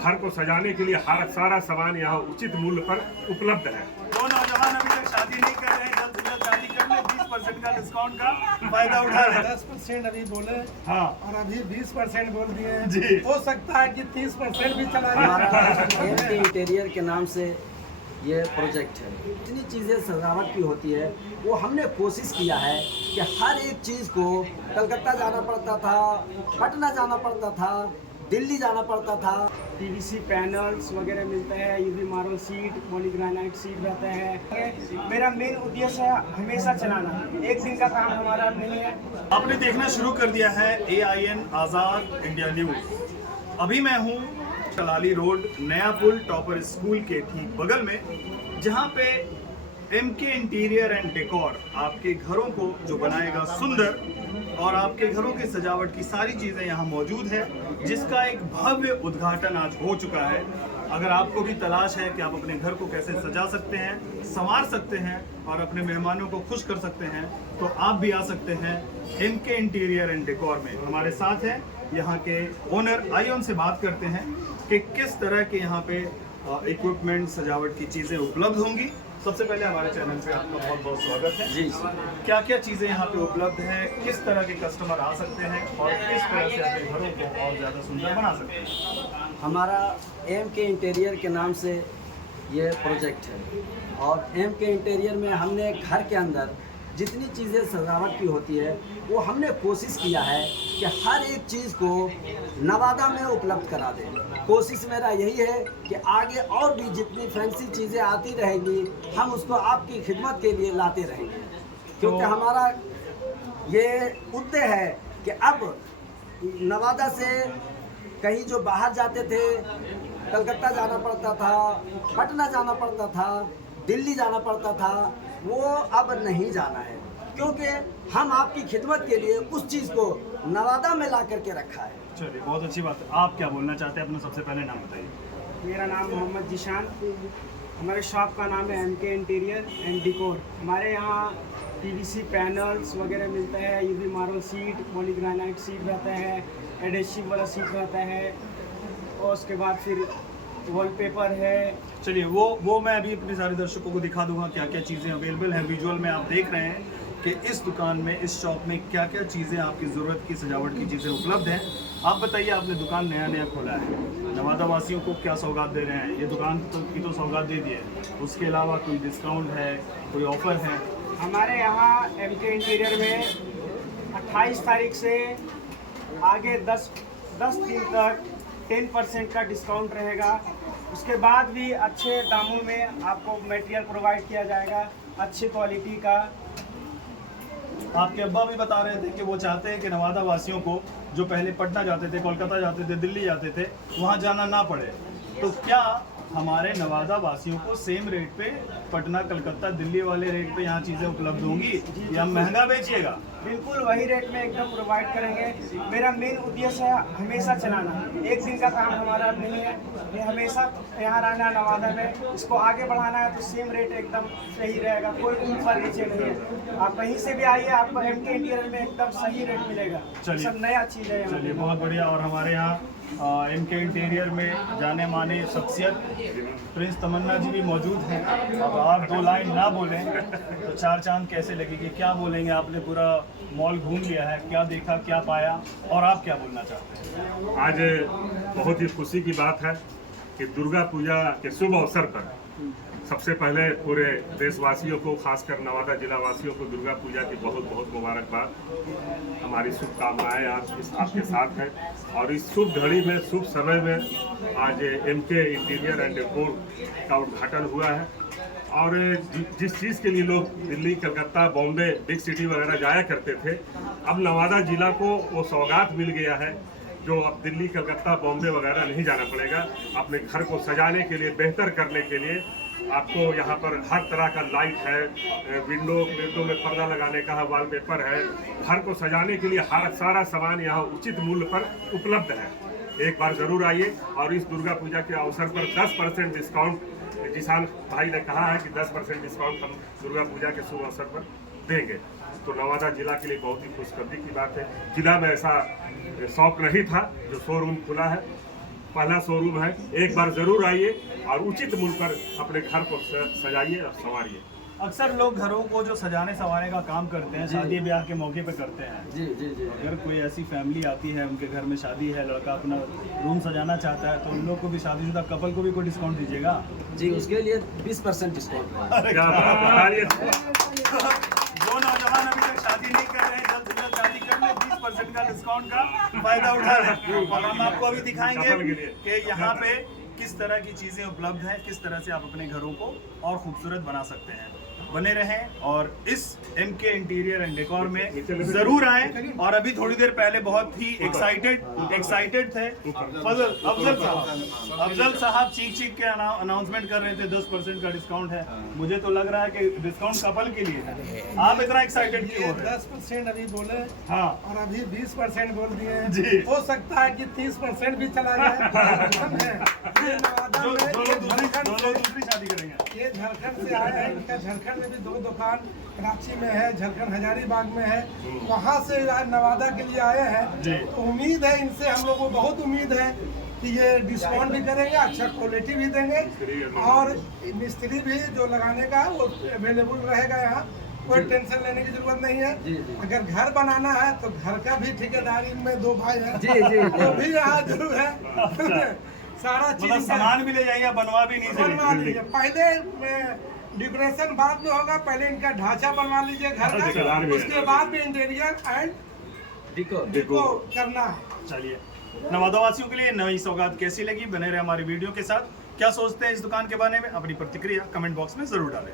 घर को सजाने के लिए हर सारा सामान यहाँ उचित मूल्य पर उपलब्ध है। जो नौजवान अभी तक शादी नहीं कर रहे हैं, जल्द से जल्द शादी कर ले, 20% का डिस्काउंट का फायदा उठा रहे हैं। 10% अभी बोले हाँ और अभी 20% बोल दिए हैं। जी। हो सकता है कि 30% भी चला हमारा जाए। एमके इंटीरियर के नाम से ये प्रोजेक्ट है। इतनी चीज़ें सजावट की होती है, वो हमने कोशिश किया है कि हर एक चीज़ को कलकत्ता जाना पड़ता था, पटना जाना पड़ता था, दिल्ली जाना पड़ता था। पीवीसी पैनल्स वगैरह मिलते हैं, UV marble seat, polygranite seat रहते हैं। मेरा मेन उद्देश्य है हमेशा चलाना, एक दिन का काम हमारा नहीं है। आपने देखना शुरू कर दिया है AIN आज़ाद इंडिया न्यूज़। अभी मैं हूँ टलाली रोड नया पुल टॉपर स्कूल के ठीक बगल में, जहाँ पे MK इंटीरियर एंड डेकोर आपके घरों को जो बनाएगा सुंदर, और आपके घरों की सजावट की सारी चीज़ें यहाँ मौजूद है, जिसका एक भव्य उद्घाटन आज हो चुका है। अगर आपको भी तलाश है कि आप अपने घर को कैसे सजा सकते हैं, संवार सकते हैं और अपने मेहमानों को खुश कर सकते हैं, तो आप भी आ सकते हैं MK इंटीरियर एंड डेकोर में। हमारे साथ हैं यहाँ के ओनर, आइए उनसे बात करते हैं कि किस तरह के यहाँ पे इक्विपमेंट, सजावट की चीज़ें उपलब्ध होंगी। सबसे पहले हमारे चैनल पे आपका बहुत बहुत स्वागत है जी। क्या क्या चीज़ें यहाँ पे उपलब्ध हैं, किस तरह के कस्टमर आ सकते हैं और किस तरह से अपने घरों को और ज़्यादा सुंदर बना सकते हैं? हमारा एमके इंटीरियर के नाम से ये प्रोजेक्ट है, और एमके इंटीरियर में हमने घर के अंदर जितनी चीज़ें सजावट की होती है, वो हमने कोशिश किया है कि हर एक चीज़ को नवादा में उपलब्ध करा दें। कोशिश मेरा यही है कि आगे और भी जितनी फैंसी चीज़ें आती रहेंगी, हम उसको आपकी खिदमत के लिए लाते रहेंगे, क्योंकि हमारा ये उद्देश्य है कि अब नवादा से कहीं जो बाहर जाते थे, कलकत्ता जाना पड़ता था, पटना जाना पड़ता था, दिल्ली जाना पड़ता था, वो अब नहीं जाना है, क्योंकि हम आपकी खिदमत के लिए उस चीज़ को नवादा में ला करके रखा है। चलिए, बहुत अच्छी बात है। आप क्या बोलना चाहते हैं? अपना सबसे पहले नाम बताइए। मेरा नाम मोहम्मद जिशान, हमारे शॉप का नाम है MK इंटीरियर एंड डेकोर। हमारे यहाँ पीवीसी पैनल्स वगैरह मिलते हैं, UV marble seat, polygranite seat रहता है, एडेसिव वाला सीट रहता है, और उसके बाद फिर वॉलपेपर है। चलिए, वो मैं अभी अपने सारे दर्शकों को दिखा दूंगा क्या क्या चीज़ें अवेलेबल हैं। विजुअल में आप देख रहे हैं कि इस दुकान में, इस शॉप में क्या क्या चीज़ें आपकी ज़रूरत की सजावट की चीज़ें उपलब्ध हैं। आप बताइए, आपने दुकान नया खोला है, नवादा वासियों को क्या सौगात दे रहे हैं? ये दुकान की तो सौगात दे दी है, उसके अलावा कोई डिस्काउंट है, कोई ऑफ़र है? हमारे यहाँ MK इंटीरियर में 28 तारीख से आगे 10 दिन तक 10% का डिस्काउंट रहेगा। उसके बाद भी अच्छे दामों में आपको मटेरियल प्रोवाइड किया जाएगा, अच्छी क्वालिटी का। आपके अब्बा भी बता रहे थे कि वो चाहते हैं कि नवादा वासियों को, जो पहले पटना जाते थे, कोलकाता जाते थे, दिल्ली जाते थे, वहाँ जाना ना पड़े। तो क्या हमारे नवादा वासियों को सेम रेट पे पटना, कलकत्ता, दिल्ली वाले रेट पे यहाँ चीज़ें उपलब्ध होंगी, या महंगा बेचिएगा? बिल्कुल वही रेट में एकदम प्रोवाइड करेंगे। मेरा मेन उद्देश्य है हमेशा चलाना, एक दिन का काम हमारा नहीं है। ये हमेशा यहाँ रहना है नवादा में, इसको आगे बढ़ाना है, तो सेम रेट एकदम सही रहेगा, कोई ऊपर नीचे नहीं है। आप कहीं से भी आइए, आपको MK इंटीरियर में एकदम सही रेट मिलेगा। चलिए। सब नया चीज़ है। चलिए, बहुत बढ़िया। और हमारे यहाँ MK इंटीरियर में जाने माने शख्सियत प्रिंस तमन्ना जी भी मौजूद हैं। अब आप 2 लाइन ना बोलें तो 4 चांद कैसे लगेगी? क्या बोलेंगे? आपने पूरा मॉल घूम लिया है, क्या देखा, क्या पाया, और आप क्या बोलना चाहते हैं? आज बहुत ही खुशी की बात है कि दुर्गा पूजा के शुभ अवसर पर सबसे पहले पूरे देशवासियों को, खासकर नवादा जिला वासियों को दुर्गा पूजा की बहुत बहुत मुबारकबाद। हमारी शुभकामनाएं आज आपके साथ हैं, और इस शुभ घड़ी में, शुभ समय में आज MK इंटीरियर एंड डेकोर का उद्घाटन हुआ है। और जिस चीज़ के लिए लोग दिल्ली, कलकत्ता, बॉम्बे, बिग सिटी वगैरह जाया करते थे, अब नवादा जिला को वो सौगात मिल गया है, जो अब दिल्ली, कलकत्ता, बॉम्बे वगैरह नहीं जाना पड़ेगा। अपने घर को सजाने के लिए, बेहतर करने के लिए आपको यहाँ पर हर तरह का लाइट है, विंडो में पर्दा लगाने का है, वॉलपेपर है। घर को सजाने के लिए हर सारा सामान यहाँ उचित मूल्य पर उपलब्ध है। एक बार ज़रूर आइए। और इस दुर्गा पूजा के अवसर पर 10% डिस्काउंट जिसान भाई ने कहा है कि 10% डिस्काउंट हम दुर्गा पूजा के शुभ अवसर पर देंगे। तो नवादा जिला के लिए बहुत ही खुशखबरी की बात है। जिला में ऐसा शौक नहीं था जो शोरूम खुला है, पहला शोरूम है। एक बार जरूर आइए और उचित मूल्य पर अपने घर को सजाइए और संवारिए। अक्सर लोग घरों को जो सजाने संवारने का काम करते हैं, जी। शादी ब्याह के मौके पे करते हैं। जी जी जी अगर कोई ऐसी फैमिली आती है, उनके घर में शादी है, लड़का अपना रूम सजाना चाहता है, तो उन लोग को भी, शादीशुदा कपल को भी कोई डिस्काउंट दीजिएगा? जी, उसके लिए 20% डिस्काउंट है। अरे क्या क्या बात है। जो नौजवान अभी तक शादी नहीं कर रहे हैं, जल्द से जल्द शादी कर ले, 20% का डिस्काउंट का फायदा उठा लें। और हम आपको अभी दिखाएंगे कपल के लिए। कि यहाँ पे किस तरह की चीजें उपलब्ध हैं, किस तरह से आप अपने घरों को और खूबसूरत बना सकते हैं। बने रहें और इस MK इंटीरियर एंड डेकोर में जरूर आएं। और अभी थोड़ी देर पहले बहुत ही एक्साइटेड थे अफजल साहब चीख के अनाउंसमेंट कर रहे थे 10% का डिस्काउंट है। मुझे तो लग रहा है कि डिस्काउंट कपल के लिए है। आप इतना एक्साइटेड क्यों हो रहे हैं? 10% अभी बोले हाँ और अभी 20% बोल दिए हैं। जी। हो सकता है कि 30% भी चला जाए। समझे? ये नवादा जो में, ये झारखंड लोग दूसरी शादी करेंगे। ये झारखंड से आए हैं। इनका झारखंड में भी 2 दुकान रांची में है, झारखंड हजारीबाग में है। वहाँ से आज नवादा के लिए आए जी। हैं। तो उम्मीद है इनसे, हम लोग को बहुत उम्मीद है कि ये डिस्काउंट भी करेंगे, अच्छा क्वालिटी भी देंगे और मिस्त्री भी जो लगाने का है वो अवेलेबल रहेगा यहाँ। कोई टेंशन लेने की जरूरत नहीं है। जी, जी। अगर घर बनाना है तो घर का भी ठेकेदारी में 2 भाई है, जी, जी, जी। वो भी यहाँ जरूर है। सारा चीज मतलब सामान भी ले जाइए, बनवा भी नहीं बनवा चलेगी। लीजिए। पहले डेकोरेशन बाद में होगा, पहले इनका ढांचा बनवा लीजिए घर ठेकेदार का, भी है। उसके बाद में इंटीरियर एंड डिकोर। डेको करना है। चलिए, नवादा वासियों के लिए नई सौगात कैसी लगी? बने रहे हमारी वीडियो के साथ। क्या सोचते हैं इस दुकान के बारे में? अपनी प्रतिक्रिया कमेंट बॉक्स में जरूर डालें।